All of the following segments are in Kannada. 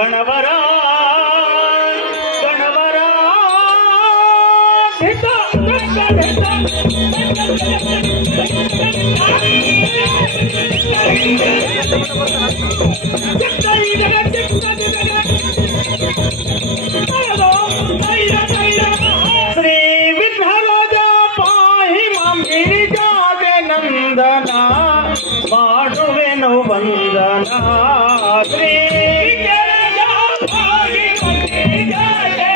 ಗಣವರ ಗಣವರ ಶ್ರೀ ವಿಘ್ನರಾಜ ಪಾಹಿ ಮಾಂ ಗಿರಿಜಾದೆ ನಂದನ ಮಾಡುವೆನು ವಂದನ ಶ್ರೀ ವಿಘ್ನರಾಜ ಪಾಹಿ ಮಾಂ ಗಿರಿಜಾದೆ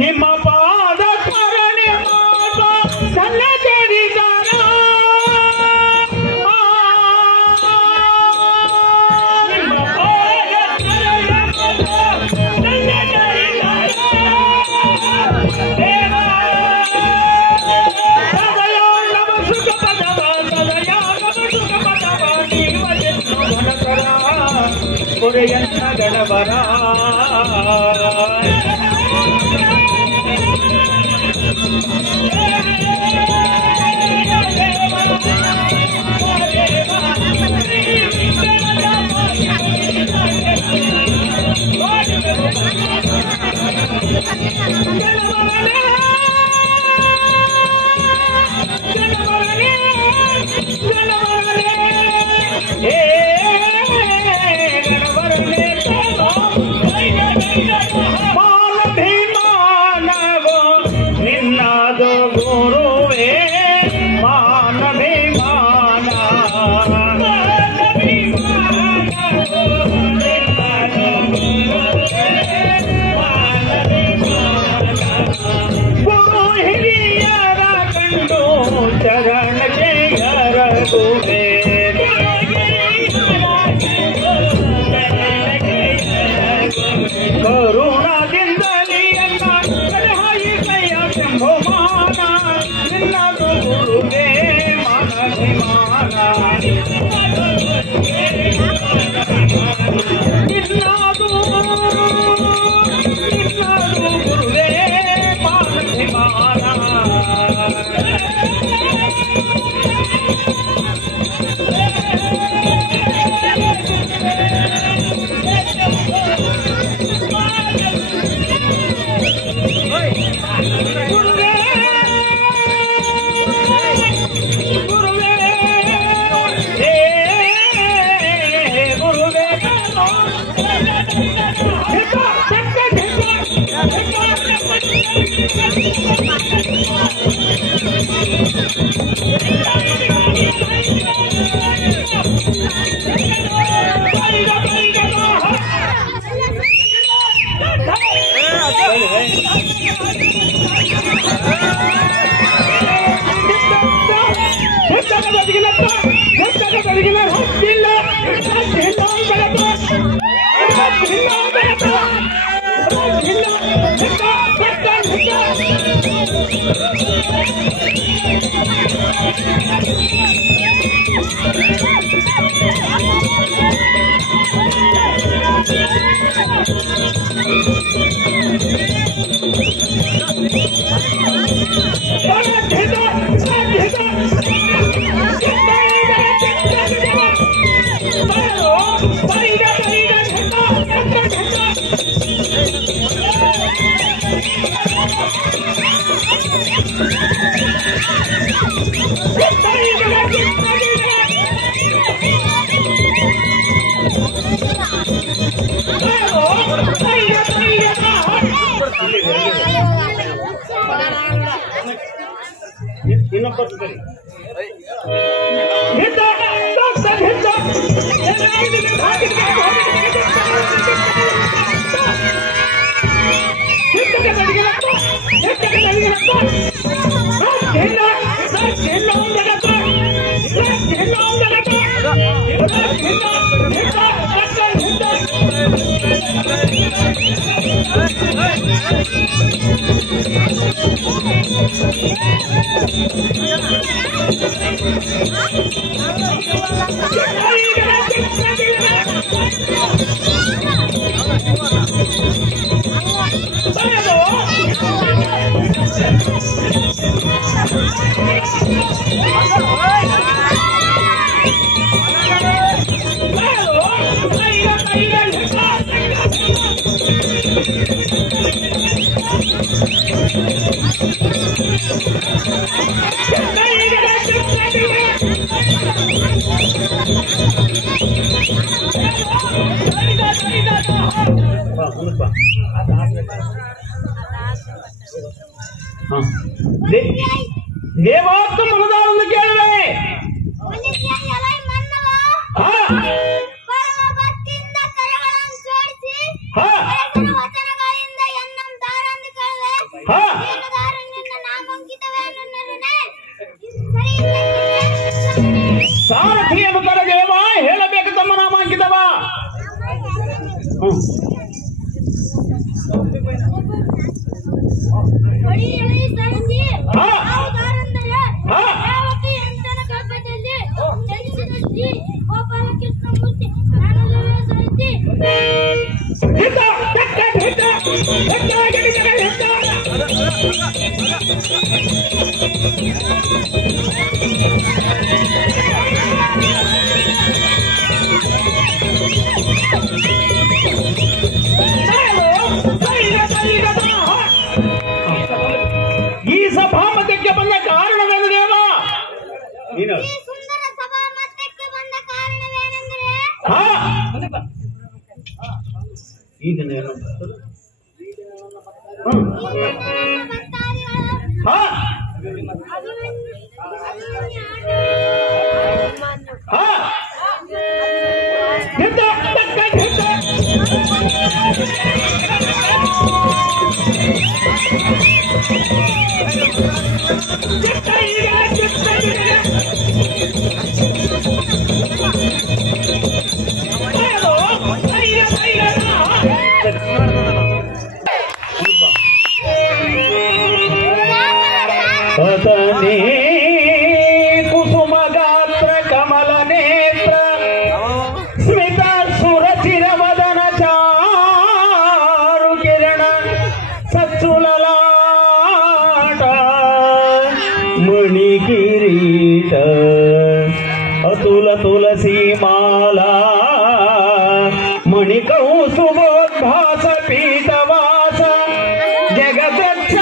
ನಿಮ್ಮ ಪಾದ ಸ್ಮರಣೆ ಮಾಡುವ ಸಲ್ಲಜರಿದಾರ ನಿಮ್ಮ ಪಾದ ಸ್ಮರಣೆ ಮಾಡುವ ಸಲ್ಲಜರಿದಾರ ದೇವ ಸದಯೋ ನಮ ಸುಖ ಪದವ ಸದಯೋ ನಮ ಸುಖ ಪದವ ನೀವ ಎಂದು ಘನಕರ ಕೊರೆಯನ್ನ ಗಣವರ Hey! ದೇವಾಸ್ತು ಮನದಾರನ್ನು ಕೇಳುವೆ. ಸಾರಥಿಯನ್ನು ಕರೆದೇವ ಹೇಳಬೇಕು ತಮ್ಮ ನಾಮಾಂಕಿತವ. ಈ ಸಭಾಮತಕ್ಕೆ ಬಂದ ಕಾರಣವೇನು ದೇವ? ಪತನೇ ಕುಸುಮ ಗಾತ್ರ ಕಮಲ ನೇತ್ರ ಸ್ಮಿತ ಸುರಚಿರ ವದನ ಚಾರು ಕಿರಣ ಸಚ್ಚುಲಲಾಟ ಮಣಿ ಕಿರೀಟ ಅತುಲ ತುಳಸಿ ಮಾಲಾ ಮಣಿ ಕೌಸುಭೋದ್ಭಾಸ ಪೀಠವಾಸ ಜಗದಕ್ಷ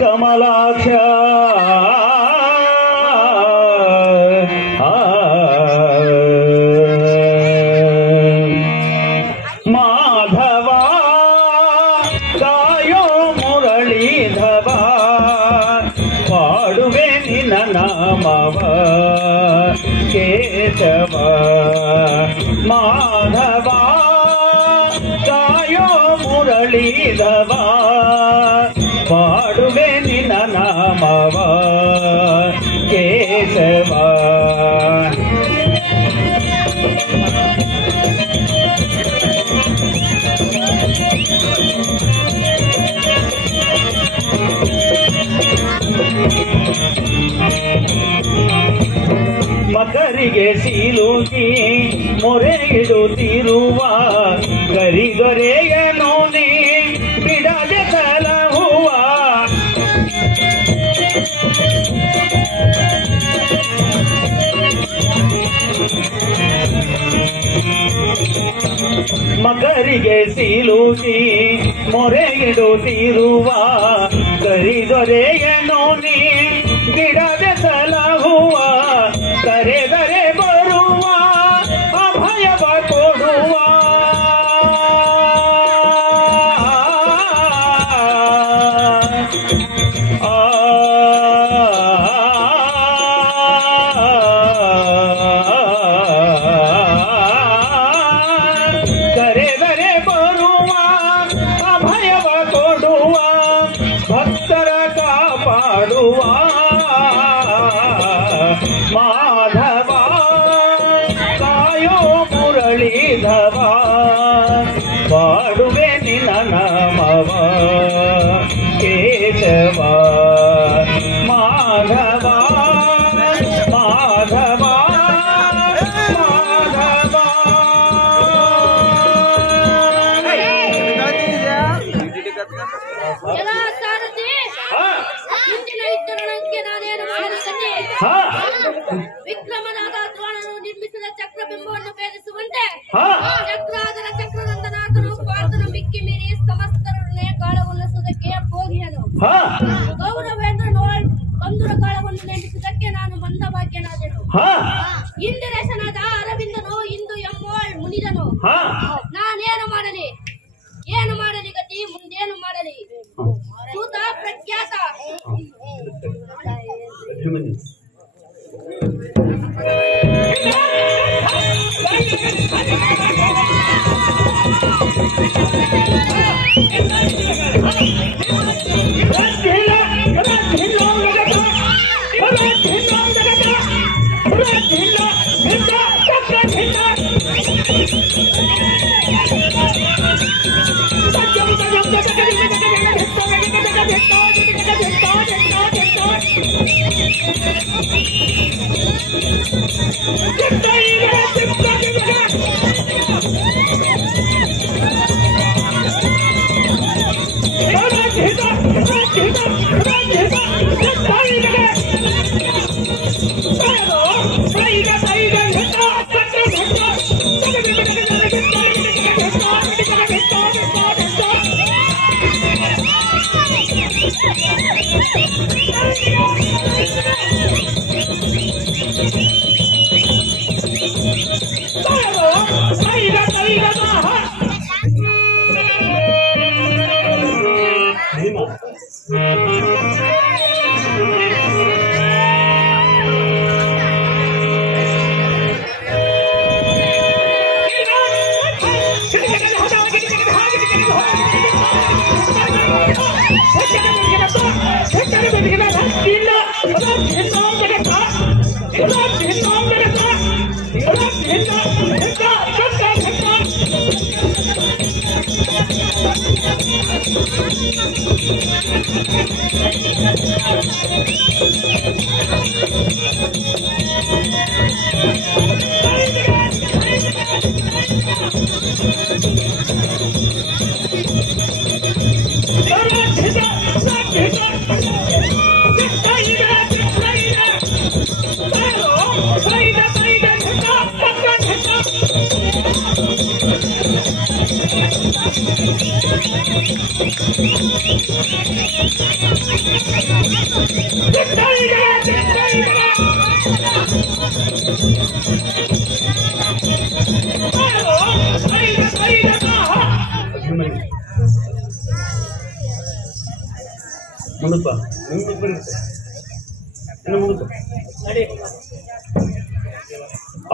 ಕಮಲಾಕ್ಷ ಮಾಧವ ಕಾಯೋ ಮುರಳೀಧವ ಪಾಡುವೆ ನಿನ್ನ ನಾಮವ ಕೇಶವ ಮಾಧವ ಕಾಯೋ ಮುರಳೀಧವ ಪಾಡುವೆ ನಿನ್ನ ನಾಮವ ಕೇಶವ ಮಕರಿಗೆ ಸೀಲುಗಿ ಮೊರೆ ಇಡುತ್ತಿರುವ ಗರಿಗರೆಯನು ನೀ ಬಿಡದೆ ಸಲಹುವ ಮಕರಿಗೆ ಸೀಲುಗಿ ಮೊರೆ ಇಡುತ್ತಿರುವ ಗರಿಗರೆಯನು ನೀ ಬಿಡದೆ ಸಲಹುವ ಕರೆದರೆ ಬರುವ ಅಭಯವ ಕೊಡುವ ಕರೆದರೆ ಬರುವ ಅಭಯವ ಕೊಡುವ ಭಕ್ತರ ಕಾಪ ನಾನೇನು ಮಾಡಲಿ, ಏನು ಮಾಡಲಿ ಗತಿ, ಮುಂದೇನು ಮಾಡಲಿ? ಸೂತ ಪ್ರಖ್ಯಾತ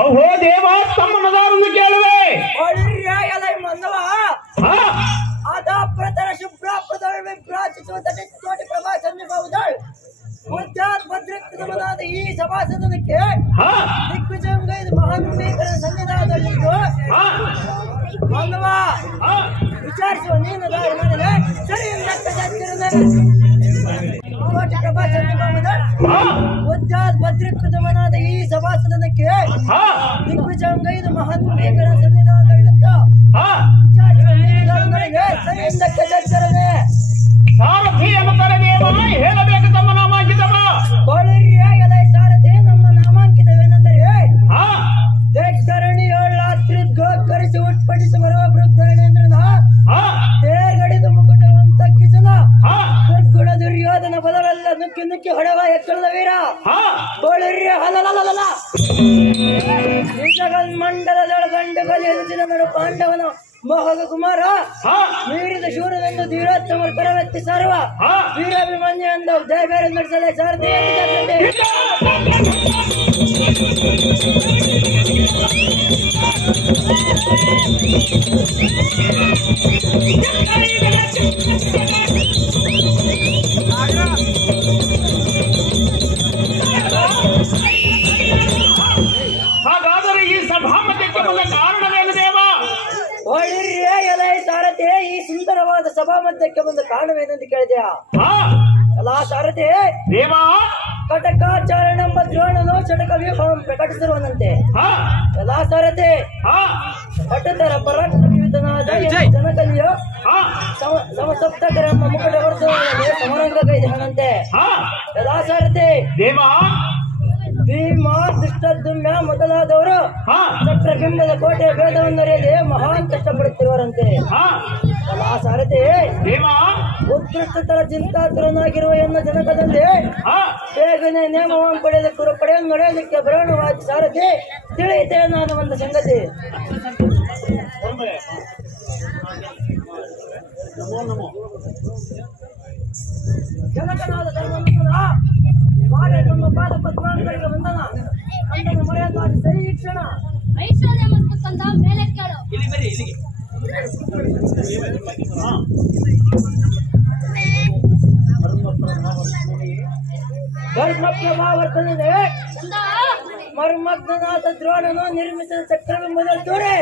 ಅಹೋ ದೇವ ತಮ್ಮನದಾರನ್ನು ಕೇಳುವೆ. ಈ ಸಭಾಸದನಕ್ಕೆ ದಿಗ್ವಿಜಯಂಗೈದು ಮಹಾನ್ಮೇಕರ ಸನ್ನಿಧಾನದಲ್ಲಿದ್ದು ವಿಚಾರಿಸುವ ನೀನು ಸರಿ ಭದ್ರೀಕೃತವನಾದ ಈ ಸಭಾಸದನಕ್ಕೆ ದಿಗ್ವಿಜಯಂಗೈದು ಮಹಾನ್ಮೇಕರ ಸನ್ನಿಧಾನದಲ್ಲಿದ್ದ ಸರಿಯಿಂದಕ್ಕೆ ಚರ್ಚರನೆ ಸಾರಥಿ ಅನ್ನುತ್ತಾರೆ ದೇವ, ಹೇಳಬೇಕು ತಮ್ಮ ನಾಮಾಂಕಿತವ. ಎಲೆ ಸಾರಥಿ ನಮ್ಮ ನಾಮಾಂಕಿತವೇನೆಂದರೆ ಕರಿಸಿ ಉಟ್ಪಡಿಸಿ ಬರುವ ವೃದ್ಧರಣೇಂದ್ರನ ತೇರ್ಗಡಿದು ಮುಕುಟವನ್ನು ತಗ್ಗಿಸನ ದುರ್ಗುಣ ದುರ್ಯೋಧನ ಬಲವೆಲ್ಲ ನುಕ್ಕಿ ನುಕ್ಕಿ ಹೊಡೆವ ಎಕ್ಕಳದ ವೀರ ಗೋಳಿರ್ಯ ಹಲಲಲಲ ಮಂಡಲದೊಳಗಂಡು ಕಲಿಯುತ್ತಿನ ನಡು ಪಾಂಡವನ ಮೋಹಗ ಕುಮಾರ ಮೀರಿದ ಶೂರನೆಂದು ಧೀರೋತ್ತಮ ಕರವೆತ್ತಿ ಸಾರುವ ವೀರಾಭಿಮನ್ಯು ಎಂದು ಜಯ ಬೇರೆ ನಡೆಸಲೇ ಸಾರಥಿ ಹಾಗಾದರೆ ಈ ಸಭಾಮಧ್ಯಕ್ಕೆ ಬಂದ ಕಾರಣವೇನು ದೇವ? ಎಲೆ ಸಾರಥಿ, ಈ ಸುಂದರವಾದ ಸಭಾ ಮಧ್ಯಕ್ಕೆ ಬಂದ ಕಾರಣವೇನೆಂದು ಕೇಳಿದೆಯಾ? ಅಲ್ಲ ಸಾರಥಿ ದೇವ, ಕಟಕಾಚಾರನೆಂಬ ದ್ರೋಣನು ಚಟಕ ವ್ಯೂಹವನ್ನು ಪ್ರಕಟಿಸಿರುವನಂತೆ. ಎಲ್ಲ ಸಾರಥಿ ಕಟತರ ಪರಾಕ್ರಮಯುತನಾದ ಜನಕಲಿಯು ಸಮಸಪ್ತಕರೆಂಬ ಮುಕುಟ ಹೊರತುವಲ್ಲಿ ಸಮರಂಗೈದನಂತೆ. ಎಲ್ಲ ಸಾರಥಿ ದೇವ, ಭೀಮ ದುಷ್ಟದುಮ್ಯ ಮೊದಲಾದವರು ಚಕ್ರಬಿಂಬದ ಕೋಟೆಯ ಭೇದವನ್ನರಿಯದೆ ಮಹಾನ್ ಕಷ್ಟಪಡುತ್ತಿರುವರಂತೆ. ಅಲ್ಲ ಸಾರಥಿ ಉತ್ಕೃಷ್ಟತರ ಚಿಂತಾತುರನಾಗಿರುವ ಎನ್ನ ಜನಕದಲ್ಲಿ ಬೇಗನೆ ನೇಮವನ್ನು ಪಡೆದ ಪಡೆಯನ್ನು ನಡೆಯಲಿಕ್ಕೆ ಬರೋಣವಾದ ಸಾರಥಿ ತಿಳಿಯಿತೆ ನಾನು ಒಂದು ಸಂಗತಿ. ಜನಕನಾದ ಧರ್ಮವಂತನ ಮಾಡಿ ತಮ್ಮ ಪಾದ ಪದ್ಮಾಂಗಗಳಿಗೆ ವಂದನ ಕಂದನ ಮರೆಯನ್ನು ಮಾಡಿ ಸೈ ಕ್ಷಣ ಐಶ್ವರ್ಯ ಮತ್ತು ಕಂದ ಮೇಲೆ ಕೇಳು. ಧರ್ಮ ಪ್ರಭಾವರ್ತನಿದೆ ಕಂದ ಮರ್ಮಗ್ನಾಥ ದ್ರೋಣನು ನಿರ್ಮಿಸಿದ ಚಕ್ರವೆಂಬುದರ ತೋರೆ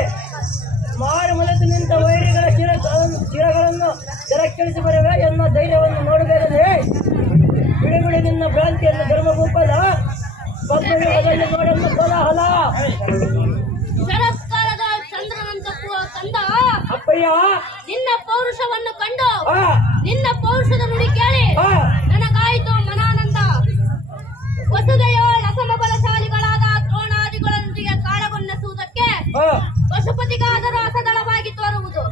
ಮಾರು ಮಲೆತು ನಿಂತ ವೈರಿಗಳ ಶಿರಗಳನ್ನು ಕೆಳಕ್ಕಿಳಿಸಿ ಬರುವೆ ಎನ್ನ ಧೈರ್ಯವನ್ನು ನೋಡಬೇಕೇ ಬಿಡುಗಡೆ ನಿನ್ನ ಭ್ರಾಂತಿಯನ್ನು ಧರ್ಮಭೂಪದ ಪದ್ಮವ್ಯೂಹದಲ್ಲಿ ನೋಡನ್ನು ಕೋಲಾಹಲ ಶರತ್ಕಾಲದ ಚಂದ್ರನಂತಕ್ಕೂ ಕಂದ ಅಪ್ಪಯ್ಯ ನಿನ್ನ ಪೌರುಷವನ್ನು ಕಂಡು ಆ, ನಿನ್ನ ಪೌರುಷದ ನುಡಿ ಕೇಳಿ ಆ, ನನಗಾಯಿತು ಮನಾನಂದ. ವಸುದೆಯೋ ಅಸಮಬಲಶಾಲಿಗಳಾದ ದ್ರೋಣಾದಿಗಳೊಂದಿಗೆ ಕಾಳಗೊನ್ನಿಸುವುದಕ್ಕೆ ಆ, ಪಶುಪತಿಗಾದರೂ ಅಸದಳವಾಗಿ ತೋರುವುದು.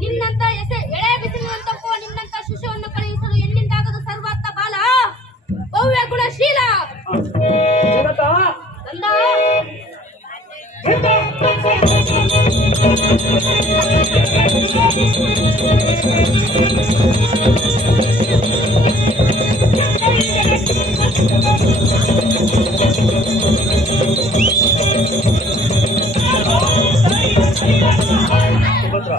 ನಿನ್ನಂತ ಎಳೆ ಬಿಸಿಲುವಂತಪ್ಪೋ ನಿನ್ನಂತ ಶಿಶುವನ್ನು ಕಳುಹಿಸಲು ಎನ್ನಿಂದಾಗದು ಸರ್ವಾರ್ಥ ಬಾಲ ಭವ್ಯ ಗುಣಶೀಲ ಜನಕ ಕಂದ ಸುಭದ್ರ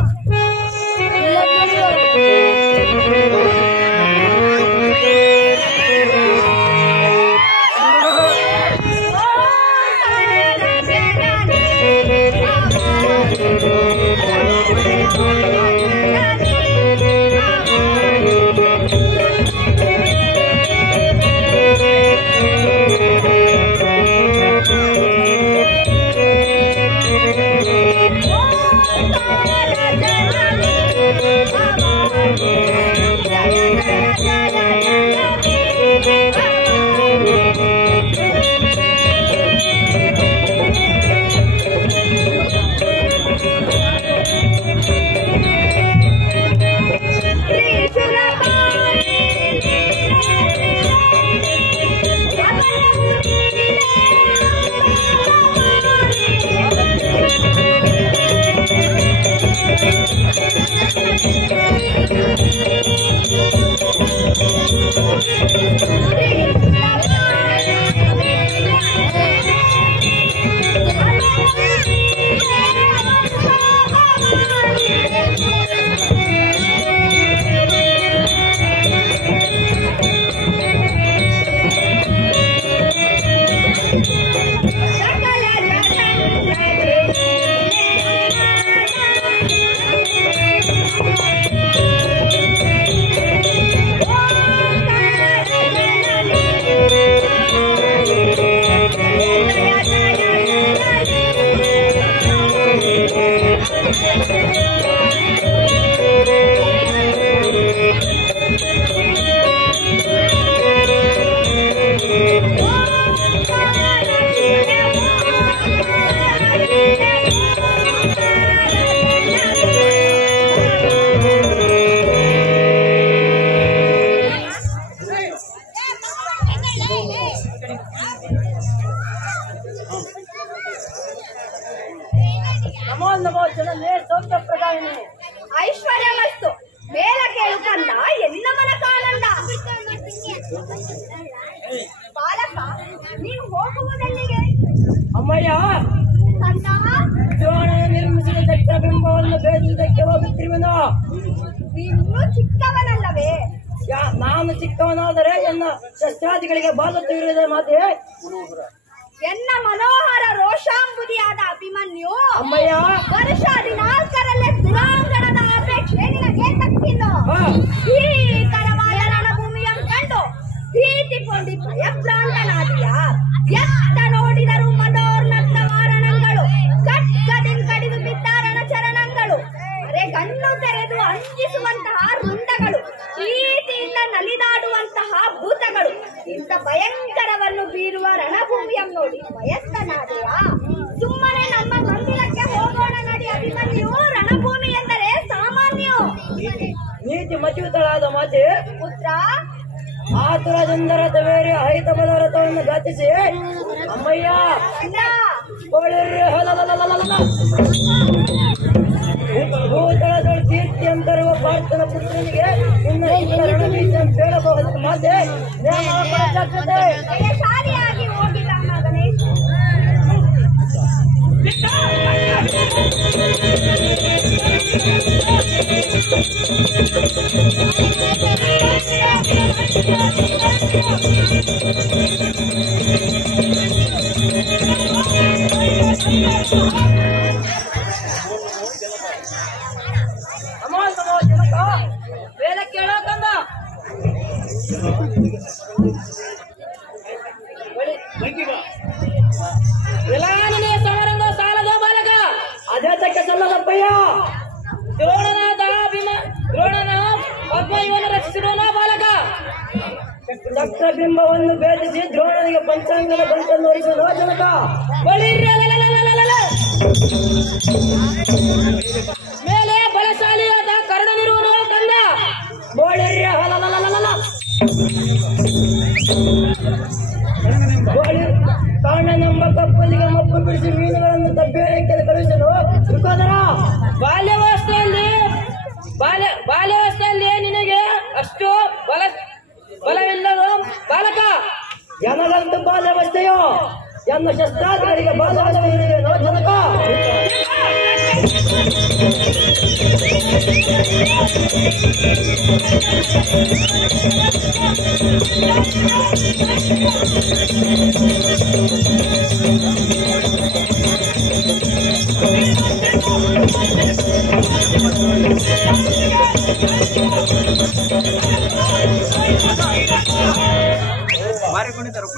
ನಮೋ ನಮೋ ಜನನೇ ಸೌಖ್ಯ ಪ್ರಧಾನಿ ಐಶ್ವರ್ಯ ಮಸ್ತು ಮೇಲ ಕೇಳು ಕಂದ ಎನ್ನ ಮನಕಾನಂದ. ಬಾಲಕ ನೀವು ಹೋಗುವುದೆಲ್ಲಿಗೆ ಅಮ್ಮಯ್ಯ ಕಂದ? ದ್ರೋಣ ನಿರ್ಮಿಸಿದ ಚಕ್ರಬಿಂಬವನ್ನು ಬೇಸುವುದಕ್ಕೆ ಹೋಗುತ್ತಿರುವೆನು. ನೀನು ಚಿಕ್ಕವನಲ್ಲವೇ? ನಾನು ಚಿಕ್ಕವನಾದರೆ ಎನ್ನ ಶಸ್ತ್ರಾದಿಗಳಿಗೆ ಬಾಲತ್ವವಿರುವುದೇ ಮಾತೆ. ಎನ್ನ ಮನೋಹರ ರೋಷಾಂಬುದಿಯಾದ ಅಭಿಮನ್ಯು ಅಮ್ಮಯ್ಯ ವರ್ಷ 14ರಲ್ಲೇ ದುರಾಂಗಣದ ಅಪೇಕ್ಷೆ ನಿನಗೆ ತಕ್ಕಿದ್ದು. ಆ, ಭೀಕರವಾದ ರಣಭೂಮಿಯನ್ನು ಕಂಡು ಭೀತಿಗೊಂಡಿ ಭಯಭ್ರಾಂತನಾದಿಯ. ಎತ್ತ ನೋಡಿದರು ಮನೋರ್ನತ್ತ ವಾರಣಗಳು, ಖಡ್ಗದಿಂದ ಕಡಿದು ಬಿದ್ದ ರಣಚರಣಗಳು, ಅರೆಗಣ್ಣು ತೆರೆದು ಅಂಜಿಸುವಂತಹ ವೃಂದಗಳು, ಭೀತಿಯಿಂದ ನಲಿದಾಡುವಂತಹ ಭೂತಗಳು. ಇಂಥ ಭಯಂಕರವನ್ನು ಬೀರುವ ರಣಭೂಮಿಯನ್ನು ನೋಡಿ ವಯಸ್ಕನಾದೆಯ. ಸುಮ್ಮನೆ ನಮ್ಮ ಮಂದಿರಕ್ಕೆ ಹೋಗೋಣ ನಡಿ ಅಭಿಮನ್ಯು. ರಣಭೂಮಿ ಎಂದರೆ ಸಾಮಾನ್ಯ. ನೀತಿ ಮತಿಯುತಳಾದ ಮಾತೆ. ಪುತ್ರ ಆತುರದಿಂದ ರಥವೇರಿ ಹೈತಮದ ರಥವನ್ನು ಘಾತಿಸಿ ಅಮ್ಮಯ್ಯ ಅಣ್ಣ ಕೋಳಿರ್ರಿ ಹಲಲಲಲಲಲ. ಶಾಂತಿ ಶಾಲೆಯಾಗಿ ಹೋಗಿಲ್ಲ ಮಗನೇ. ವೇದ ಕೇಳೋ ಕಂದ ವಿಲಾನಿನಿಯ ಸಮರಂಗ ಸಾಲದ ಬಾಲಕ ಅದೇತಕ್ಕೆ ಸಲ್ಲದಪ್ಪಯ್ಯ ದ್ರೋಣನಾದ ದ್ರೋಣನ ಪದ್ಮಯುವನ್ನು ರಕ್ಷಿಸಿರೋಣ ಬಾಲಕ. ಚಕ್ರಬಿಂಬವನ್ನು ಭೇದಿಸಿ ದ್ರೋಣನಿಗೆ ಪಂಚಾಂಗದ ಬಂಟನ್ನು ಹೊರಿಸುವ ಜನಕ ಮೇಲೆ ಬಲಶಾಲಿಯಾದ ಕರ್ಣನಿರುವನು ಕಂದ ಕಾರಣನೆಂಬ ಕಪ್ಪಲಿಗೆ ಮಪ್ಪು ಬಿಡಿಸಿ ಮೀನುಗಳನ್ನು ತಬ್ಬೇಳೆ ಕಳುಹಿಸಲು ಸುಖೋದರ ಬಾಲ್ಯಾವಸ್ಥೆಯಲ್ಲಿ ನಿನಗೆ ಅಷ್ಟು ಬಲವಿಲ್ಲದು ಬಾಲಕ. ಜನಗಂತೂ ಬಾಲ್ಯವಸ್ಥೆಯೋ ಎನ್ನ ಶಸ್ತ್ರಾಸ್ತ್ರರಿಗೆ ಬಾಲ್ಯವಸ್ಥೆ ಇದೆಯೇನೋ ಜನಕ. ಮಾರಿಕೊಂಡಿದ್ದಾರೆ.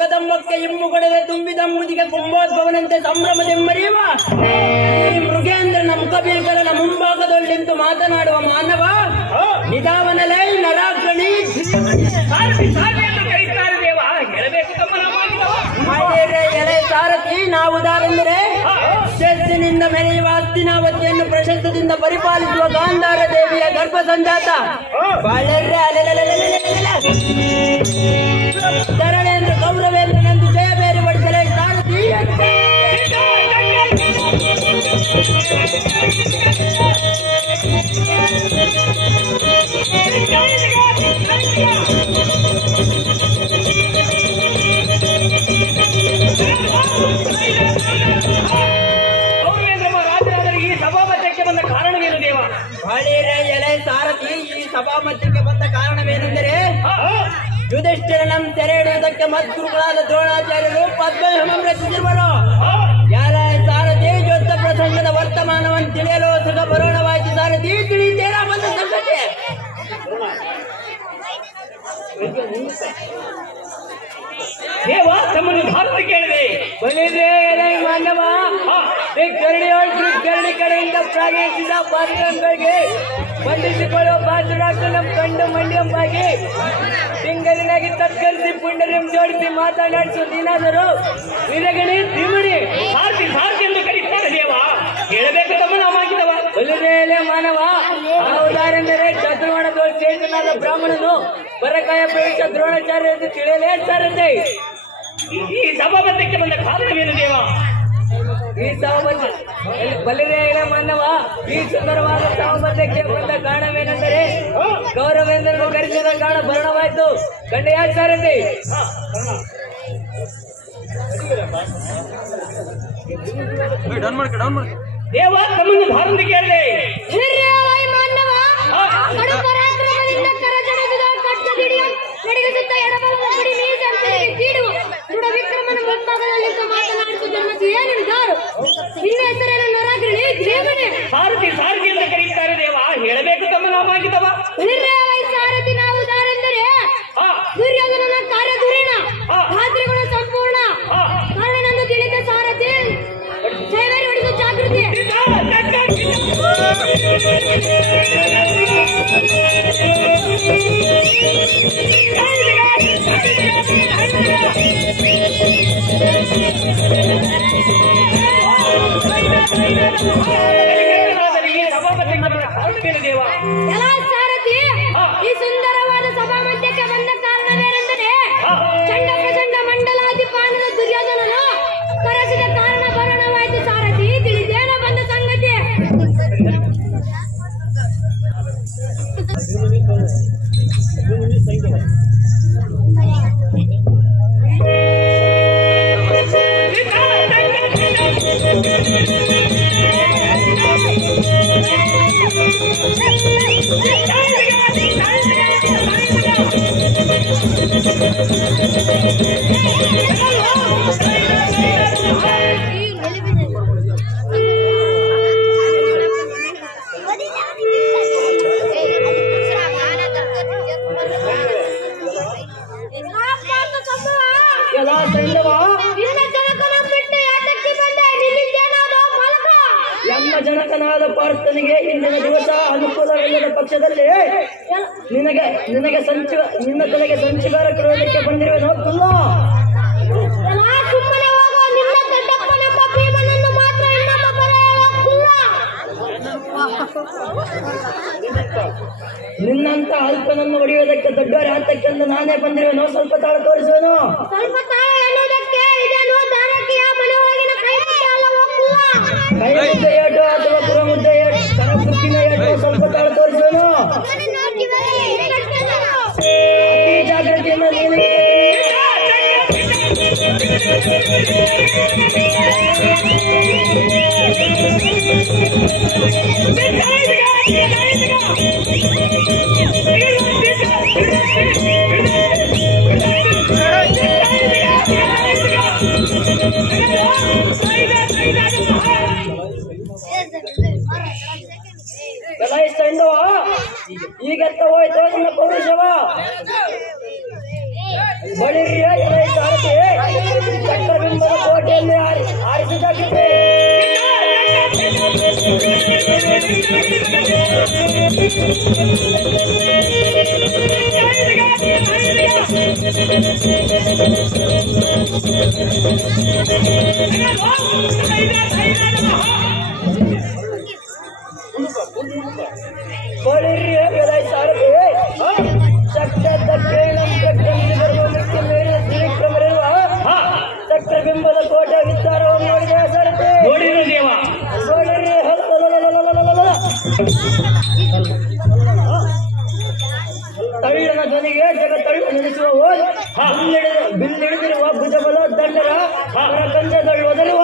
ಕದಮ್ಮಕ್ಕೆ ಇಮ್ಮುಗಡದೆ ತುಂಬಿದಂಬುದಿಗೆ ಕುಂಭೋದ್ಭವನಂತೆ ಸಂಭ್ರಮದೆಂಬರಿಯುವ ಈ ಮೃಗೇಂದ್ರನ ಮುಖಬೇಕರನ ಮುಂಭಾಗದಲ್ಲಿಂದು ಮಾತನಾಡುವ ಮಾನವ ನಿಧಾವನಲೈ ನರಾಗ್ರಣಿ ಎಲೆ ಸಾರಥಿ ನಾವುದಾರೆಂದರೆ ಶಸ್ಸಿನಿಂದ ಮೆರೆಯುವ ಹಸ್ತಿನಾವತಿಯನ್ನು ಪ್ರಶಸ್ತದಿಂದ ಪರಿಪಾಲಿಸುವ ಗಾಂಧಾರ ದೇವಿಯ ಗರ್ಭ ಸಂಜಾತ ಧರಣೇಂದ್ರ ಗೌರವೇಂದ್ರನೆಂದು ಜಯ ಬೇರೆ ಬಡಿಸಲೇ ಸಾರಥಿ ಎಲೆ ಸಾರಥಿ ಈ ಸಭಾಮಧ್ಯಕ್ಕೆ ಬಂದ ಕಾರಣವೇನೆಂದರೆ ಯುಧಿಷ್ಠಿರನಂ ಸೆರೆ ಹಿಡಿಯುವುದಕ್ಕೆ ಮದ್ಗುರುಗಳಾದ ದ್ರೋಣಾಚಾರ್ಯರು ಪದ್ಮವ್ಯೂಹಂ ರಚಿಸಿರುವರು. ಎಲೆ ಸಾರಥಿ ಯುದ್ಧ ಪ್ರಸಂಗದ ವರ್ತಮಾನವನ್ನು ತಿಳಿಯಲು ಸುಖ ಬರೋಣವಾಯಿತು. ಸಾರಥಿ ತಿಳಿದೇರಾ ಬಂದ ಸಂಗತಿ ದೇವ ತಮ್ಮನ್ನು ಭಾರತ ಕೇಳಿದೆ ಬಲಿದ್ರೆ ಎಲೆ ಮಾನವ ಗರಡಿ ಕಡೆಯಿಂದ ಪ್ರಾರಂಭಿಸಿದ ಪಾತ್ರಗಳಿಗೆ ಬಂಧಿಸಿಕೊಳ್ಳುವ ಪಾತ್ರರಾಷ್ಟ್ರ ನಮ್ಮ ಕಂಡು ಮಂಡ್ಯಂಬಾಗಿ ತಿಂಗಳಿನಾಗಿ ತತ್ಕರಿಸಿ ಪುಂಡರಿಂ ಜೋಡಿಸಿ ಮಾತನಾಡಿಸುವ ನೀನಾದರೂ ವಿರಗಣಿ ತಿಮಣಿ ಸಾರ್ತಿ ಸಾರ್ತಿ ಎಂದು ಕರೀತಾರೆ ದೇವ ಹೇಳಬೇಕು ತಮ್ಮ ನಾವು ಆಗಿದವ ಬಲಿದ್ರೆ ಮಾನವ ಹೌದಾರೆಂದರೆ ಚತುರ್ವಣ ಶ್ರೇಷ್ಠನಾದ ಬ್ರಾಹ್ಮಣನು ಪರಕಾಯ ಪ್ರವೇಶ ದ್ರೋಣಾಚಾರ್ಯ ಎಂದು ತಿಳಿಯಲೇ ಸಾರಥಿ ಈ ಸಭಾಬದ್ಧಕ್ಕೆ ಬಂದ ಕಾರಣವೇನು ದೇವ? ಈ ಸಹಬದ್ಧ ಬಲಿರೇಳ ಮಾನವ ಈ ಸುಂದರವಾದ ಸಹಬದ್ಧಕ್ಕೆ ಬಂದ ಕಾರಣವೇನೆಂದರೆ ಗೌರವೇಂದ್ರನು ಕರೆಸಿದ ಕಾರಣ ಭರಣವಾಯಿತು. ಕಂಡೆಯ ಸಾರಥಿ ದೇವ ತಮ್ಮನ್ನು ಭಾರತ ಕೇಳಿದೆ ಸಾರಥಿ ಸಾರಥಿ ಎಂದು ಕರೀತಾರೆ ದೇವ ಹೇಳಬೇಕು ತಮ್ಮ ನಾಮ ಆಗಿದವ ಸಾರಥಿ ನಾವು ದಾರೆಂದರೆ ದುರ್ಯೋಧನನ ಕಾರ್ಯಧುರೀಣ ಖಾತ್ರಿಗುಣ ಸಂಪೂರ್ಣ ಕಾರಣನೆಂದು ತಿಳಿದ ಸಾರಥಿ ಸೇವೆಯನ್ನು ಹೊಡೆದು ಜಾಗೃತಿ ಎಲ್ಲ ಸಾರಥಿ ಈ ಸುಂದರವಾದ ಸಭಾ ಮಧ್ಯಕ್ಕೆ ಬಂದ ಕಾರಣವೇನೆಂದರೆ ಚಂಡ ಪ್ರಚಂಡ ಮಂಡಲಾಧಿಪಾನದ ದುರ್ಯೋಧನನು ಕರೆಸಿದ ಕಾರಣ ಭರಣವಾಯಿತು. ಸಾರಥಿ ತಿಳಿದೇನ ಬಂದ ಸಂಗತಿ ಸೈಂಧವ ನಿನ್ನ ಜನಕನ ಬಿಟ್ಟು ಯಾತಕ್ಕೆ ಬಂದೆ? ನಿನ್ನಿಂದೇನಾದೋ ಫಲಕ? ಎಮ್ಮ ಜನಕನಾದ ಪಾರ್ಥನಿಗೆ ಇಂದಿನ ದಿವಸ ಅನುಕೂಲವಿಲ್ಲದ ಪಕ್ಷದಲ್ಲಿ ನಿನ್ನ ತಲೆಗೆ ಸಂಚುಗಾರ ಕೊಡುವುದಕ್ಕೆ ಬಂದಿರುವೆ ಕುಲ್ಲ. ಸುಮ್ಮನೆ ಹೋಗೋ. ನಿನ್ನ ದೊಡ್ಡಪ್ಪನೆಂಬ ಭೀಮನನ್ನು ಮಾತ್ರ ಇನ್ನೊಬ್ಬ ಬರೆಯೋ ಕುಲ್ಲ. ನಿನ್ನಂತ ಅಲ್ಪನನ್ನು ಹೊಡೆಯುವುದಕ್ಕೆ ದೊಡ್ಡವರ ಹತ್ತಕ್ಕೆಂದು ನಾನೇ ಬಂದಿರುವೆನೋ. ಸ್ವಲ್ಪ ತಾಳು ತೋರಿಸುವೆನು. ಸ್ವಲ್ಪ ತಾಳ ಎನ್ನುವುದಕ್ಕೆ ಇದೇನು ದಾರಕಿಯ ಮನೆಯೊಳಗಿನ ಕೈ ಮುದ್ದೆ ಅಲ್ಲವೋ ಕುಲ್ಲ? ಕೈ ಮುದ್ದೆ ಏಟು ಅಥವಾ ಪುರ ಮುದ್ದೆ ಏಟು ಕರಪುಕ್ಕಿನ ಏಟು ಸ್ವಲ್ಪ ತಾಳು ತೋರಿಸುವೆನು. ಅತಿ ಜಾಗೃತಿಯಿಂದ ನೀನು ಕಲಾಯಿಸ್ತಾ ಈಗತ್ತ ಹೋಯ್ತು ನಿನ್ನ ಪೌರುಷವ. ಬಳಿರಿಯ ಚಕ್ರಬಿಂಬದ ಕೋಟೆಯಲ್ಲಿ ಆರಿಸಿದಾಗಿದೆ. ಬಳಿರಿಯ ಸಾರಥಿ ಚಕ್ರದ ಕೇಳಂ ಚಕ್ರಮಿಗೆ ಬರುವ ಮುಖ್ಯ ಮೇಲಿನ ತ್ರಿವಿಕ್ರಮರಿರುವ ಚಕ್ರಬಿಂಬದ ಕೋಟೆ ವಿಸ್ತಾರವನ್ನು ನೋಡಿದೆ ಸಾರಥಿ. ತಳ್ಳನ ಧ್ವನಿಗೆ ಜಗ ತಳ್ಳು ನೆನೆಸುವ ಬಿಲ್ಲಿಡಿದಿರುವ ಭುಜಬಲ ದಂಡರ ಕಂಜದಳ್ಳು ಒದರುವ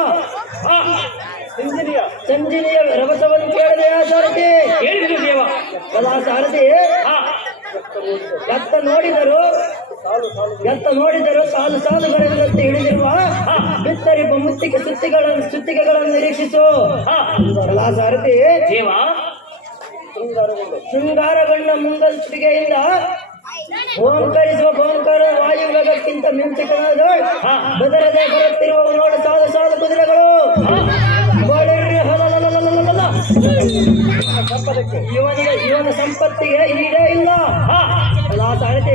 ಸಂಜಿನಿಯ ರಭಸವನ್ನು ಕೇಳಿದೆಯ ಸಾರಥಿ. ಕಲಾ ಸಾರಥಿ ಎತ್ತ ನೋಡಿದರು ಸಾಲು ಸಾಲುಗಳಿಂದಂತೆ ಹಿಡಿದಿರುವ ಬಿತ್ತರಿಪ ಸುತ್ತಿಗೆಗಳನ್ನು ನಿರೀಕ್ಷಿಸು. ಕಲಾ ಸಾರಥಿ ಶೃಂಗಾರಗೊಂಡ ಮುಂಗಲ್ಪಿಗೆಯಿಂದ ಓಂಕರಿಸುವ ಓಂಕಾರ ವಾಯುವೇಗಕ್ಕಿಂತ ಮಿಂಚಕನಾದ ಬೆದರದೆ ಬರುತ್ತಿರುವ ನೋಡ ಸಾಲು ಕುದುರೆಗಳು. ಇವನ ಸಂಪತ್ತಿಗೆ ಈಡೇ ಇಲ್ಲ. ಸಾರಥಿ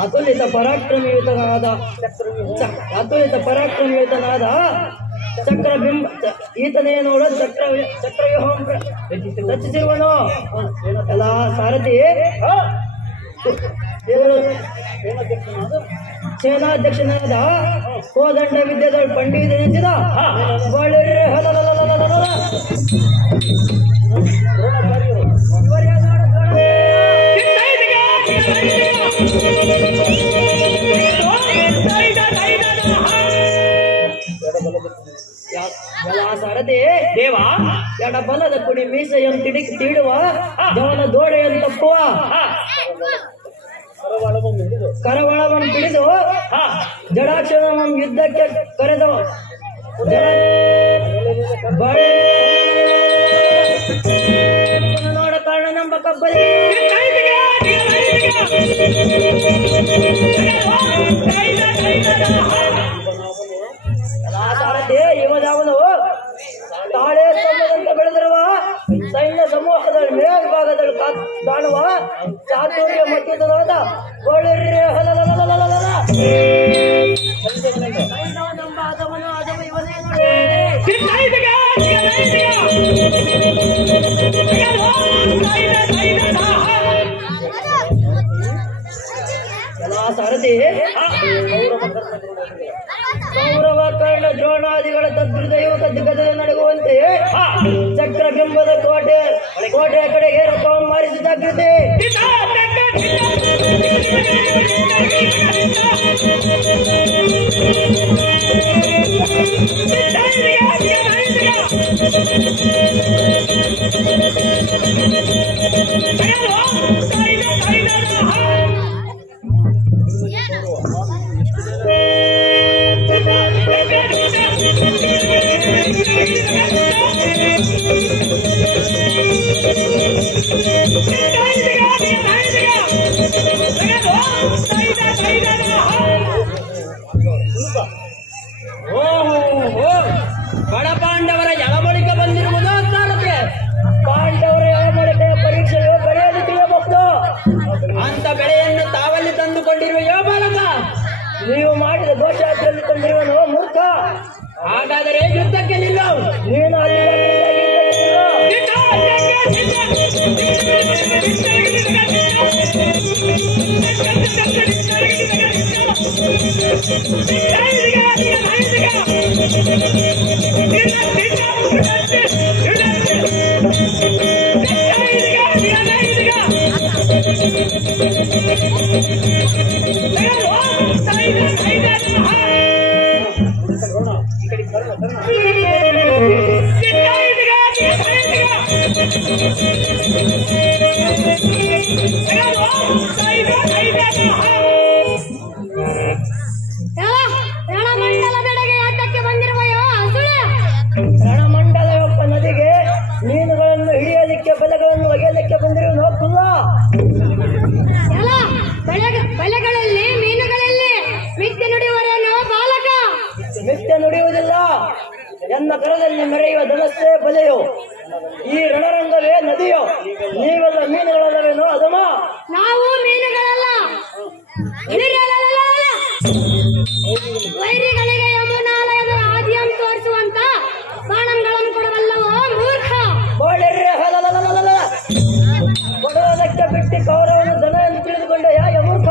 ಅತುಲಿತ ಪರಾಕ್ರಮಯುತನಾದ ಚಕ್ರಬಿಂಬ ಈತನೇ ನೋಡ ಚಕ್ರವ್ಯೂಹಂ ರಚಿಸಿರುವನು. ಎಲ್ಲ ಸಾರಥಿ ಸೇನಾಧ್ಯಕ್ಷನಾದ ಕೋದಂಡ ವಿದ್ಯೆದ ಪಂಡಿತ ನೆನೆಸಿದ ಸಾರಥಿ ದೇವ ಎಡಬಲದ ಕುಡಿ ಮೀಸೆಯನ್ನು ತೀಡುವ ಜವನ ದೋಡೆಯನ್ನು ತಪ್ಪುವ ಕರವಳವನ್ನು ಹಿಡಿದು ಜಡಾಕ್ಷರವನ್ನು ಯುದ್ಧಕ್ಕೆ ಕರೆದವ ನೋಡ ಕಾರಣ ನಂಬ ಕಬ್ಬಲಿ ಇವನು ತಾಳೆ ಸ್ತಂಭದಂತ ಬೆಳೆದಿರುವ ಸೈನ್ಯ ಸಮೂಹದಲ್ಲಿ ಮೇಲ್ಭಾಗದಲ್ಲಿ ಕಾಣುವ ಚಾತುರ್ಯ ಮಧ್ಯದ ಸಾರಥಿ ಕೌರವ ಕರ್ಣ ದ್ರೋಣಾದಿಗಳ ತದ್ಹೃದಯವು ಗದ್ದಗದಲ್ಲಿ ನಡುಗುವಂತೆ ಚಕ್ರಬಿಂಬದ ಕೋಟೆಯ ಕಡೆಗೆ ರಥವನ್ನು ಮಾರಿಸಿದಾಗ್ರತೆ ಮಾಡಿದ ಘೋಷಯಾತ್ರೆಯಲ್ಲಿ ತಂದಿರುವನು ಮೂರ್ಖ. ಹಾಗಾದರೆ ಯುದ್ಧಕ್ಕೆ ನಿಲ್ಲ. ನೀನು ರಣಮಂಡಲದೆಡೆಗೆ ಯಾತಕ್ಕೆ ಬಂದಿರುವೆಯೋ ಸುಳೆ? ರಣಮಂಡಲವೆಂಬ ನದಿಗೆ ಮೀನುಗಳನ್ನು ಹಿಡಿಯಲಿಕ್ಕೆ ಬಲೆಗಳನ್ನು ಒಗೆಯಲಿಕ್ಕೆ ಬಂದಿರುವನು ಕುಲ್ಲ. ಎಲ್ಲ ಬಲೆಗಳಲ್ಲಿ ಮೀನುಗಳಲ್ಲಿ ಮಿಥ್ಯೆ ನುಡಿಯುವರೇನೋ ಬಾಲಕ? ಮಿಥ್ಯೆ ನುಡಿಯುವುದಿಲ್ಲ. ಎನ್ನ ಕರದಲ್ಲಿ ಮೆರೆಯುವ ಧನಸ್ಸೇ ಬಲೆಯೋ, ಈ ರಣರಂಗವೇ ನದಿಯೋ. ನೀವೆಲ್ಲ ಮೀನುಗಳಲ್ಲವೇನೋ ಅದಮ? ನಾವು ಮೀನುಗಳಲ್ಲ, ವೈರಿಗಳಿಗೆ ಯಮುನಾಲಯದ ಆದಿಯನ್ನು ತೋರಿಸುವಂತ ಬಾಣಗಳನ್ನು ಕೊಡವಲ್ಲವೋ ಮೂರ್ಖ? ಕೊಡುವುದಕ್ಕೆ ಬಿಟ್ಟು ಕೌರವನು ದನ ಎಂದು ತಿಳಿದುಕೊಂಡೆ ಯಾವ ಮೂರ್ಖ?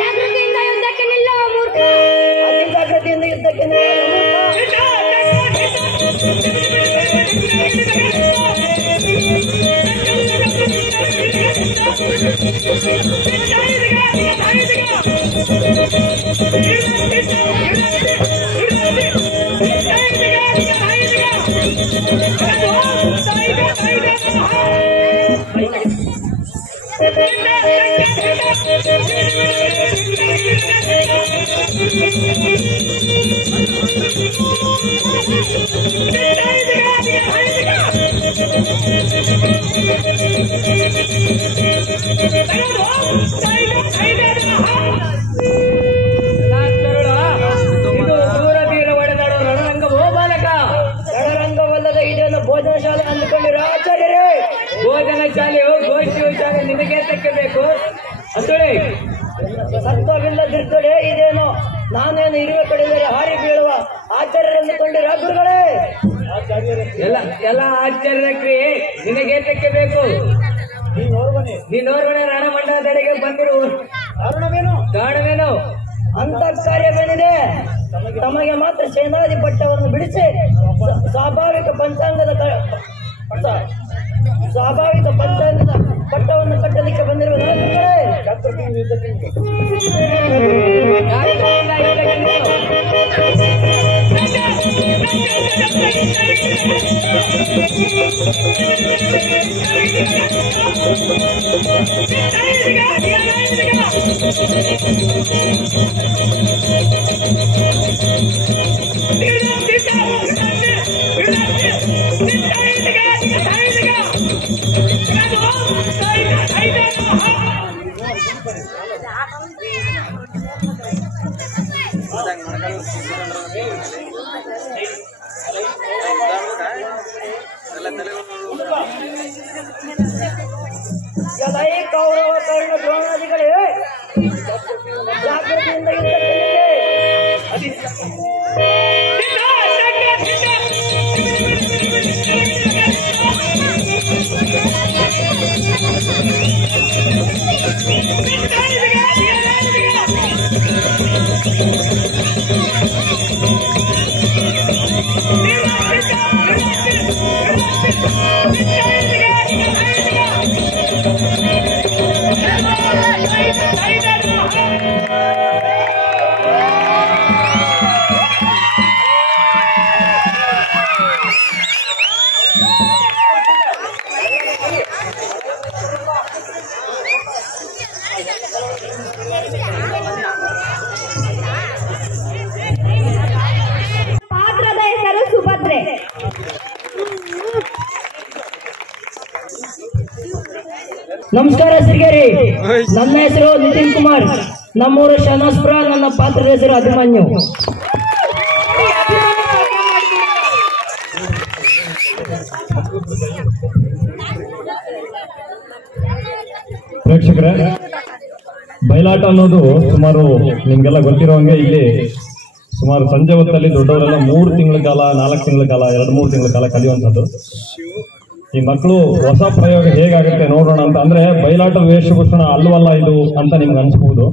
ಜಾಗೃತಿಯಿಂದ ಯುದ್ಧಕ್ಕೆ ನಿಲ್ಲವ ಮೂರ್ಖ. ಅತಿ ಜಾಗೃತಿಯಿಂದ ಯುದ್ಧಕ್ಕೆ ರಣರಂಗವಲ್ಲದೆ ಇದನ್ನು ಭೋಜನ ಶಾಲೆ ಅಂದುಕೊಂಡಿರೋ ಆಚಾರ್ಯರೇ. ಭೋಜನ ಶಾಲೆಯು ಗೋಷ್ಠಿ ಶಾಲೆ ನಿಮಗೆ ಬೇಕು ಅಂತೇಳಿ ಸತ್ವವಿಲ್ಲದಿರ್ತಡೆ ಇದೇನೋ ನಾನೇನು ಇರುವೆ ಕಡಿದರೆ ಹಾರಿ ಬೀಳುವ ಆಚಾರ್ಯರೆಂದುಕೊಂಡಿರ ಗುರುಗಳೇ. ಎಲ್ಲ ಆಶ್ಚರ್ಯದ ಕ್ರಿಯೆ ನಿನಗೆ ಬೇಕು. ನೀನೋರ್ವನೇ ರಣಮಂಡಲದೆಡೆಗೆ ಬಂದಿರುವ ಕಾರಣವೇನು? ಅಂತ ಕಾರ್ಯವೇನಿದೆ? ತಮಗೆ ಮಾತ್ರ ಸೇನಾದಿ ಪಟ್ಟವನ್ನು ಬಿಡಿಸಿ ಸ್ವಾಭಾವಿಕ ಪಂಚಾಂಗದ ಪಟ್ಟವನ್ನು ಕಟ್ಟಲಿಕ್ಕೆ ಬಂದಿರುವ ಕೌರವ ಕರ್ಣ ದ್ರೋಣಾದಿಗಳೇ, ಜಾಗೃತಿಯಿಂದ ಪಾತ್ರದ ಹೆಸರು ಸುಭದ್ರೆ. ನಮಸ್ಕಾರ ಸಿರಿಗೇರಿ. ನನ್ನ ಹೆಸರು ನಿತಿನ್ ಕುಮಾರ್, ನಮ್ಮೂರು ಶನಾಸ್ಪುರ. ನನ್ನ ಪಾತ್ರದ ಹೆಸರು ಅಭಿಮನ್ಯು. ಪ್ರೇಕ್ಷಕರ ಬಯಲಾಟ ಅನ್ನೋದು ಸುಮಾರು ನಿಮ್ಗೆಲ್ಲ ಗೊತ್ತಿರೋಂಗೆ ಇಲ್ಲಿ ಸುಮಾರು ಸಂಜೆ ಹೊತ್ತಲ್ಲಿ ದೊಡ್ಡವರೆಲ್ಲ 3 ತಿಂಗಳ ಕಾಲ 4 ತಿಂಗಳ ಕಾಲ 2-3 ತಿಂಗಳ ಕಾಲ ಕಲಿಯುವಂಥದ್ದು. ಈ ಮಕ್ಕಳು ಹೊಸ ಪ್ರಯೋಗ ಹೇಗಾಗುತ್ತೆ ನೋಡೋಣ ಅಂತ ಅಂದ್ರೆ ಬಯಲಾಟ ವೇಷಭೂಷಣ ಅಲ್ವಲ್ಲ ಇದು ಅಂತ ನಿಮ್ಗೆ ಅನ್ಸ್ಬಹುದು.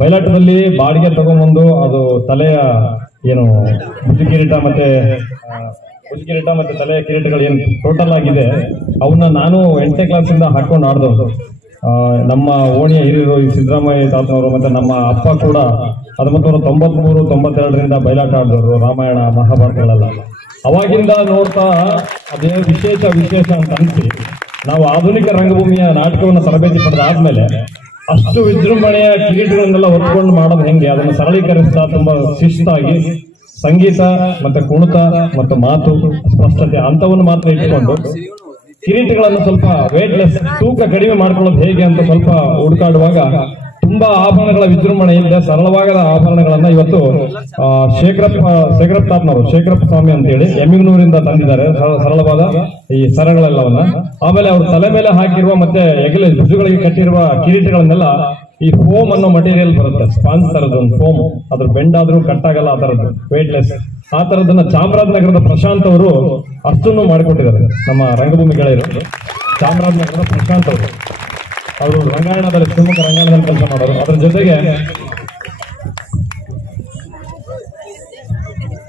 ಬಯಲಾಟದಲ್ಲಿ ಬಾಡಿಗೆ ತಗೊಂಡ್ಬಂದು ಅದು ತಲೆಯ ಏನು ಬುದ್ಧಿ ಕಿರೀಟ ಮತ್ತೆ ತಲೆಯ ಕಿರೀಟಗಳು ಏನು ಟೋಟಲ್ ಆಗಿದೆ ಅವನ್ನ ನಾನು 8ನೇ ಕ್ಲಾಸಿಂದ ಹಾಕೊಂಡು ಆಡ್ದವ್ರು. ನಮ್ಮ ಓಣಿಯ ಹಿರಿಯರು ಈ ಸಿದ್ದರಾಮಯ್ಯ ತಾತನವರು ಮತ್ತೆ ನಮ್ಮ ಅಪ್ಪ ಕೂಡ 1993-92ರಿಂದ ಬಯಲಾಟ ಆಡಿದವರು, ರಾಮಾಯಣ ಮಹಾಭಾರತಗಳೆಲ್ಲ. ಅವಾಗಿಂದ ನೋಡ್ತಾ ಅದೇ ವಿಶೇಷ ಅಂತ ಅನಿಸಿ ನಾವು ಆಧುನಿಕ ರಂಗಭೂಮಿಯ ನಾಟಕವನ್ನು ತರಬೇತಿ ಪಡೆದಾದ್ಮೇಲೆ ಅಷ್ಟು ವಿಜೃಂಭಣೆಯ ಕಿರೀಟಗಳನ್ನೆಲ್ಲ ಹೊತ್ಕೊಂಡು ಮಾಡೋದು ಹೆಂಗೆ ಅದನ್ನು ಸರಳೀಕರಿಸ್ತಾ ತುಂಬಾ ಶಿಸ್ತಾಗಿ ಸಂಗೀತ ಮತ್ತೆ ಕುಣಿತ ಮತ್ತು ಮಾತು ಸ್ಪಷ್ಟತೆ ಅಂತವನ್ನು ಮಾತ್ರ ಇಟ್ಕೊಂಡು ಕಿರೀಟಗಳನ್ನು ಸ್ವಲ್ಪ ವೇಟ್ಲೆಸ್ ತೂಕ ಕಡಿಮೆ ಮಾಡ್ಕೊಳ್ಳೋದು ಹೇಗೆ ಅಂತ ಸ್ವಲ್ಪ ಹುಡುಕಾಡುವಾಗ ತುಂಬಾ ಆಭರಣಗಳ ವಿಜೃಂಭಣೆ ಇಲ್ಲದೆ ಸರಳವಾದ ಆಭರಣಗಳನ್ನ ಇವತ್ತು ಶೇಖರಪ್ಪ ಸ್ವಾಮಿ ಅಂತೇಳಿ ಎಮ್ಮಿಗನೂರಿಂದ ತಂದಿದ್ದಾರೆ. ಸರಳವಾದ ಈ ಸರಗಳೆಲ್ಲವನ್ನ ಆಮೇಲೆ ಅವ್ರ ತಲೆ ಮೇಲೆ ಹಾಕಿರುವ ಮತ್ತೆ ಹೆಗಲ ಭುಜಗಳಿಗೆ ಕಟ್ಟಿರುವ ಕಿರೀಟಗಳನ್ನೆಲ್ಲ ಈ ಫೋಮ್ ಅನ್ನೋ ಮಟೀರಿಯಲ್ ಬರುತ್ತೆ, ಸ್ಪಾಂಜ್ ತರದ್ದು ಒಂದು ಫೋಮ್, ಅದ್ರ ಬೆಂಡ್ ಆದ್ರೂ ಕಟ್ಟಾಗಲ್ಲ ಆ ತರದ್ದು ವೇಟ್ಲೆಸ್. ಆ ತರದನ್ನ ಚಾಮರಾಜನಗರದ ಪ್ರಶಾಂತ್ ಅವರು ಅಷ್ಟನ್ನು ಮಾಡಿಕೊಟ್ಟಿದ್ದಾರೆ. ನಮ್ಮ ರಂಗಭೂಮಿ ಗೆಳೆಯರು ಚಾಮರಾಜನಗರದ ಪ್ರಶಾಂತ್ ಅವರು ರಂಗಾಯಣದಲ್ಲಿ ಶಿವಮೊಗ್ಗ ರಂಗಾಯಣದಲ್ಲಿ ಕೆಲಸ ಮಾಡೋರು. ಅದ್ರ ಜೊತೆಗೆ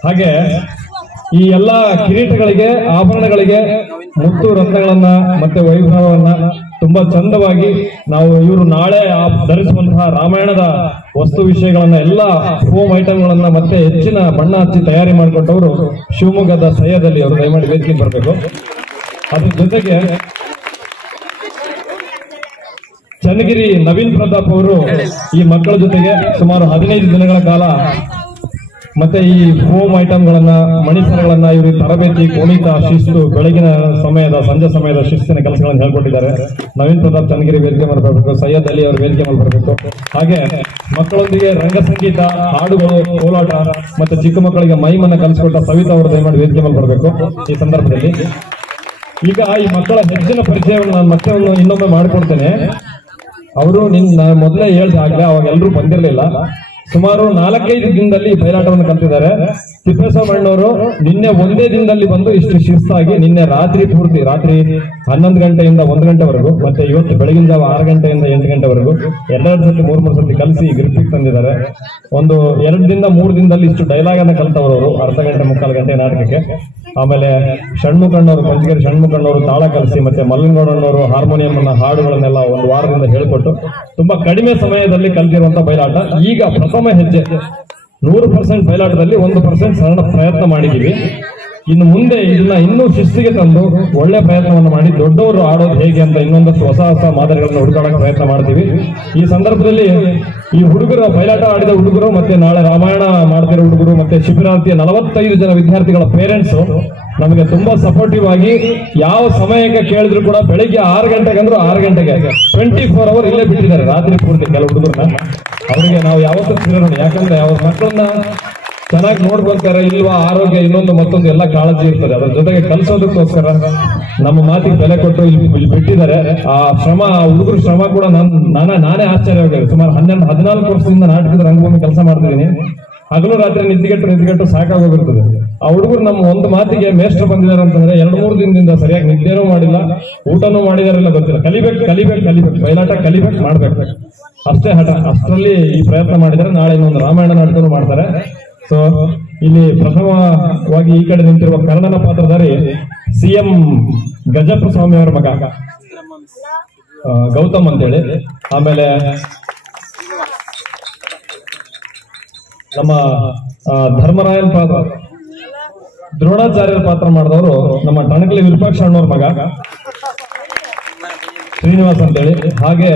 ಹಾಗೆ ಈ ಎಲ್ಲಾ ಕಿರೀಟಗಳಿಗೆ ಆಭರಣಗಳಿಗೆ ಮುತ್ತು ರತ್ನಗಳನ್ನ ಮತ್ತೆ ವೈಭವವನ್ನ ತುಂಬಾ ಚಂದವಾಗಿ ನಾವು ಇವರು ನಾಳೆ ಧರಿಸುವಂತಹ ರಾಮಾಯಣದ ವಸ್ತು ವಿಷಯಗಳನ್ನ ಎಲ್ಲ ಫೋಮ್ ಐಟಮ್ಗಳನ್ನ ಮತ್ತೆ ಹೆಚ್ಚಿನ ಬಣ್ಣ ಹಚ್ಚಿ ತಯಾರಿ ಮಾಡಿಕೊಟ್ಟವರು ಶಿವಮೊಗ್ಗದ ಸಹ್ಯದಲ್ಲಿ ಅವರು ದಯಮಾಡಿ ವೇದಿಕೆ ಬರಬೇಕು. ಅದ್ರ ಜೊತೆಗೆ ಚನ್ನಗಿರಿ ನವೀನ್ ಪ್ರತಾಪ್ ಅವರು ಈ ಮಕ್ಕಳ ಜೊತೆಗೆ ಸುಮಾರು 15 ದಿನಗಳ ಕಾಲ ಮತ್ತೆ ಈ ಫೋಮ್ ಐಟಮ್ಗಳನ್ನ ಮಣಿಸರಗಳನ್ನ ಇವರು ತರಬೇತಿ ಕುಣಿತ ಶಿಸ್ತು ಬೆಳಗಿನ ಸಮಯದ ಸಂಜೆ ಸಮಯದ ಶಿಸ್ತಿನ ಕೆಲಸಗಳನ್ನು ಹೇಳ್ಕೊಟ್ಟಿದ್ದಾರೆ. ನವೀನ್ ಪ್ರತಾಪ್ ಚನ್ನಗಿರಿ ವೇದಿಕೆ ಮೇಲೆ ಬರಬೇಕು, ಸೈಯದ್ ಅಲಿ ಅವರು ವೇದಿಕೆ ಮೇಲೆ ಬರಬೇಕು. ಹಾಗೆ ಮಕ್ಕಳೊಂದಿಗೆ ರಂಗ ಸಂಗೀತ, ಹಾಡುಗಳು, ಕೋಲಾಟ ಮತ್ತೆ ಚಿಕ್ಕ ಮಕ್ಕಳಿಗೆ ಮೈಮನ್ನ ಕಲಿಸಿಕೊಟ್ಟ ಸವಿತಾ ಅವರು ದಯಮಾಡಿ ವೇದಿಕೆ ಮೇಲೆ ಬರಬೇಕು. ಈ ಸಂದರ್ಭದಲ್ಲಿ ಈಗ ಈ ಮಕ್ಕಳ ಹೆಚ್ಚಿನ ಪರಿಚಯವನ್ನು ನಾನು ಮತ್ತೆ ಇನ್ನೊಮ್ಮೆ ಮಾಡಿಕೊಡ್ತೇನೆ. ಅವರು ನಾನು ಮೊದಲೇ ಹೇಳ್ದೆ ಆಗ್ಲೇ, ಅವಾಗ ಎಲ್ಲರೂ ಬಂದಿರಲಿಲ್ಲ. ಸುಮಾರು 4-5 ದಿನದಲ್ಲಿ ಬಯಲಾಟವನ್ನು ಕಲ್ತಿದ್ದಾರೆ. ತಿಪ್ಪೇಸ್ವಾಮಣ್ಣವರು ನಿನ್ನೆ ಒಂದೇ ದಿನದಲ್ಲಿ ಬಂದು ಇಷ್ಟು ಶಿಸ್ತಾಗಿ ನಿನ್ನೆ ರಾತ್ರಿ 11 ಗಂಟೆಯಿಂದ 1 ಗಂಟೆವರೆಗೂ ಮತ್ತೆ ಇವತ್ತು ಬೆಳಗಿನ ಜಾವ 6 ಗಂಟೆಯಿಂದ 8 ಗಂಟೆವರೆಗೂ 2 ಸತಿ 3 ಸತಿ ಕಲಿಸಿ ಗ್ರಿಪ್ಪಿಗೆ ತಂದಿದ್ದಾರೆ. ಒಂದು 2-3 ದಿನದಲ್ಲಿ ಇಷ್ಟು ಡೈಲಾಗ್ ಅನ್ನ ಕಲ್ತವರು ಅರ್ಧ ಗಂಟೆ 3/4 ಗಂಟೆ ನಾಟಕಕ್ಕೆ. ಆಮೇಲೆ ಷಣ್ಮುಖಣ್ಣವರು ಪಂಚಗಿರಿ ಷಣ್ಮುಖಣ್ಣವರು ತಾಳ ಕಲಿಸಿ ಮತ್ತೆ ಮಲ್ಲನಗೌಡಣ್ಣವರು ಹಾರ್ಮೋನಿಯಂ ಅನ್ನ ಹಾಡುಗಳನ್ನೆಲ್ಲ 1 ವಾರದಿಂದ ಹೇಳಿಕೊಟ್ಟು ತುಂಬಾ ಕಡಿಮೆ ಸಮಯದಲ್ಲಿ ಕಲ್ತಿರುವಂತ ಬಯಲಾಟ. ಈಗ ಪ್ರಥಮ ಹೆಜ್ಜೆ 100% ಬಯಲಾಟದಲ್ಲಿ 1% ಸರಳ ಪ್ರಯತ್ನ ಮಾಡಿದೀವಿ. ಇನ್ನು ಮುಂದೆ ಇದನ್ನ ಇನ್ನೂ ಶಿಸ್ತಿಗೆ ತಂದು ಒಳ್ಳೆ ಪ್ರಯತ್ನವನ್ನು ಮಾಡಿ ದೊಡ್ಡವರು ಆಡೋದು ಹೇಗೆ ಅಂತ ಇನ್ನೊಂದಷ್ಟು ಹೊಸ ಮಾದರಿಗಳನ್ನು ಹುಡುಕಾಡಕ್ಕೆ ಪ್ರಯತ್ನ ಮಾಡ್ತೀವಿ. ಈ ಸಂದರ್ಭದಲ್ಲಿ ಈ ಹುಡುಗರು ಬಯಲಾಟ ಆಡಿದ ಹುಡುಗರು ಮತ್ತೆ ನಾಳೆ ರಾಮಾಯಣ ಮಾಡ್ತಿರೋ ಹುಡುಗರು ಮತ್ತೆ ಶಿಬಿರಾರ್ಥಿಯ 45 ಜನ ವಿದ್ಯಾರ್ಥಿಗಳ ಪೇರೆಂಟ್ಸ್ ನಮಗೆ ತುಂಬಾ ಸಪೋರ್ಟಿವ್ ಆಗಿ ಯಾವ ಸಮಯಕ್ಕೆ ಕೇಳಿದ್ರು ಕೂಡ ಬೆಳಿಗ್ಗೆ 6 ಗಂಟೆಗೆ ಅಂದ್ರು 6 ಗಂಟೆಗೆ 24 ಅವರ್ ಇಲ್ಲೇ ಬಿಟ್ಟಿದ್ದಾರೆ ರಾತ್ರಿ ಪೂರ್ತಿ ಕೆಲವು ಹುಡುಗರನ್ನ. ಅವರಿಗೆ ನಾವು ಯಾವತ್ತೂ ಸಿಗೋಣ, ಯಾಕಂದ್ರೆ ಅವ್ರ ಮಕ್ಕಳನ್ನ ಚೆನ್ನಾಗಿ ನೋಡ್ಕೊಂತಾರೆ ಇಲ್ವಾ, ಆರೋಗ್ಯ ಇನ್ನೊಂದು ಮತ್ತೊಂದು ಎಲ್ಲ ಕಾಳಜಿ ಇರ್ತದೆ. ಅದ್ರ ಜೊತೆಗೆ ಕಲಿಸೋದಕ್ಕೋಸ್ಕರ ನಮ್ಮ ಮಾತಿಗೆ ಬೆಲೆ ಕೊಟ್ಟು ಇಲ್ಲಿ ಬಿಟ್ಟಿದ್ದಾರೆ. ಆ ಶ್ರಮ, ಹುಡುಗರು ಶ್ರಮ ಕೂಡ ನಾನೇ ಆಶ್ಚರ್ಯವಾಗಿದೆ. ಸುಮಾರು 14 ವರ್ಷದಿಂದ ನಾಟಕದ ರಂಗಭೂಮಿ ಕೆಲಸ ಮಾಡ್ತಿದ್ದೀನಿ. ಹಗಲು ರಾತ್ರಿ ನಿದ್ದಿಗೆಟ್ಟು ಸಾಕಾಗೋಗಿರ್ತದೆ. ಆ ಹುಡುಗರು ನಮ್ಮ ಒಂದು ಮಾತಿಗೆ ಮೇಷ್ಟ್ರು ಬಂದಿದ್ದಾರೆ ಅಂತಂದ್ರೆ 2-3 ದಿನದಿಂದ ಸರಿಯಾಗಿ ನಿದ್ದೆನೂ ಮಾಡಿಲ್ಲ, ಊಟನೂ ಮಾಡಿದಾರೆಲ್ಲ ಗೊತ್ತಿಲ್ಲ. ಕಲಿಬೇಕು ಬಯಲಾಟ ಕಲಿಬೇಕು, ಮಾಡ್ಬೇಕು ಅಷ್ಟೇ ಹಠ. ಅಷ್ಟರಲ್ಲಿ ಈ ಪ್ರಯತ್ನ ಮಾಡಿದರೆ ನಾಳೆ ಇನ್ನೊಂದು ರಾಮಾಯಣ ನಾಟಕನೂ ಮಾಡ್ತಾರೆ. ಸೊ ಇಲ್ಲಿ ಪ್ರಥಮವಾಗಿ ಈ ಕಡೆ ನಿಂತಿರುವ ಕರ್ಣನ ಪಾತ್ರಧಾರಿ CM ಗಜಪ್ಪ ಸ್ವಾಮಿ ಅವರ ಮಗ ಗೌತಮ್ ಅಂತೇಳಿ. ಆಮೇಲೆ ನಮ್ಮ ಧರ್ಮರಾಯನ್ ಪಾತ್ರ ದ್ರೋಣಾಚಾರ್ಯರ ಪಾತ್ರ ಮಾಡಿದವರು ನಮ್ಮ ಟಣಕಲಿ ವಿರೂಪಾಕ್ಷ ಅಣ್ಣವ್ರ ಮಗ ಶ್ರೀನಿವಾಸ್ ಅಂತೇಳಿ. ಹಾಗೆ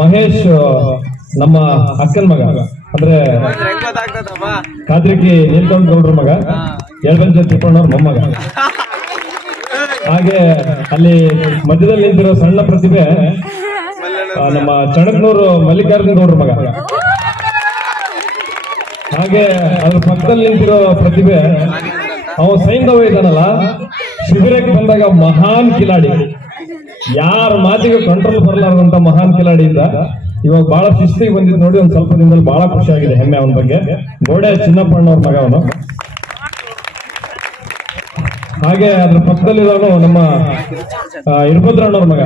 ಮಹೇಶ್ ನಮ್ಮ ಅಕ್ಕನ ಮಗ ಅಂದ್ರೆ ಕಾದ್ರಿಕಿ ನೀಲ್ಕಂಠ ಗೌಡ್ರ ಮಗ, ಯಳಬಂಜ ತಿಪ್ಪಣ್ಣವ್ರ ಮೊಮ್ಮಗ. ಹಾಗೆ ಅಲ್ಲಿ ಮಧ್ಯದಲ್ಲಿ ನಿಂತಿರೋ ಸಣ್ಣ ಪ್ರತಿಭೆ ನಮ್ಮ ಚಣಕ್ನೂರು ಮಲ್ಲಿಕಾರ್ಜುನ ಗೌಡ್ರ ಮಗ. ಹಾಗೆ ಅದ್ರ ಪಕ್ಕದಲ್ಲಿ ನಿಂತಿರೋ ಪ್ರತಿಭೆ ಅವ ಸೈಂಧವ ಇದ್ದಾನಲ್ಲ, ಶಿಬಿರಕ್ಕೆ ಬಂದಾಗ ಮಹಾನ್ ಕಿಲಾಡಿ, ಯಾರ ಮಾತಿಗೆ ಕಂಟ್ರೋಲ್ ಬರಲಾರ್ದಂತ ಮಹಾನ್ ಕಿಲಾಡಿ ಇದ್ದ. ಇವಾಗ ಬಹಳ ಶಿಸ್ತಿಗೆ ಬಂದಿದ್ದು ನೋಡಿ ಒಂದ್ ಸ್ವಲ್ಪ ದಿನದಲ್ಲಿ ಬಹಳ ಖುಷಿ ಆಗಿದೆ, ಹೆಮ್ಮೆ ಅವನ ಬಗ್ಗೆ. ಗೋಡೆ ಚಿನ್ನಪ್ಪಣ್ಣವ್ರ ಮಗ ಅವನು. ಹಾಗೆ ಅದ್ರ ಪಕ್ಕದಲ್ಲಿರೋನು ನಮ್ಮ ಇರ್ಭದ್ರಣ್ಣವ್ರ ಮಗ.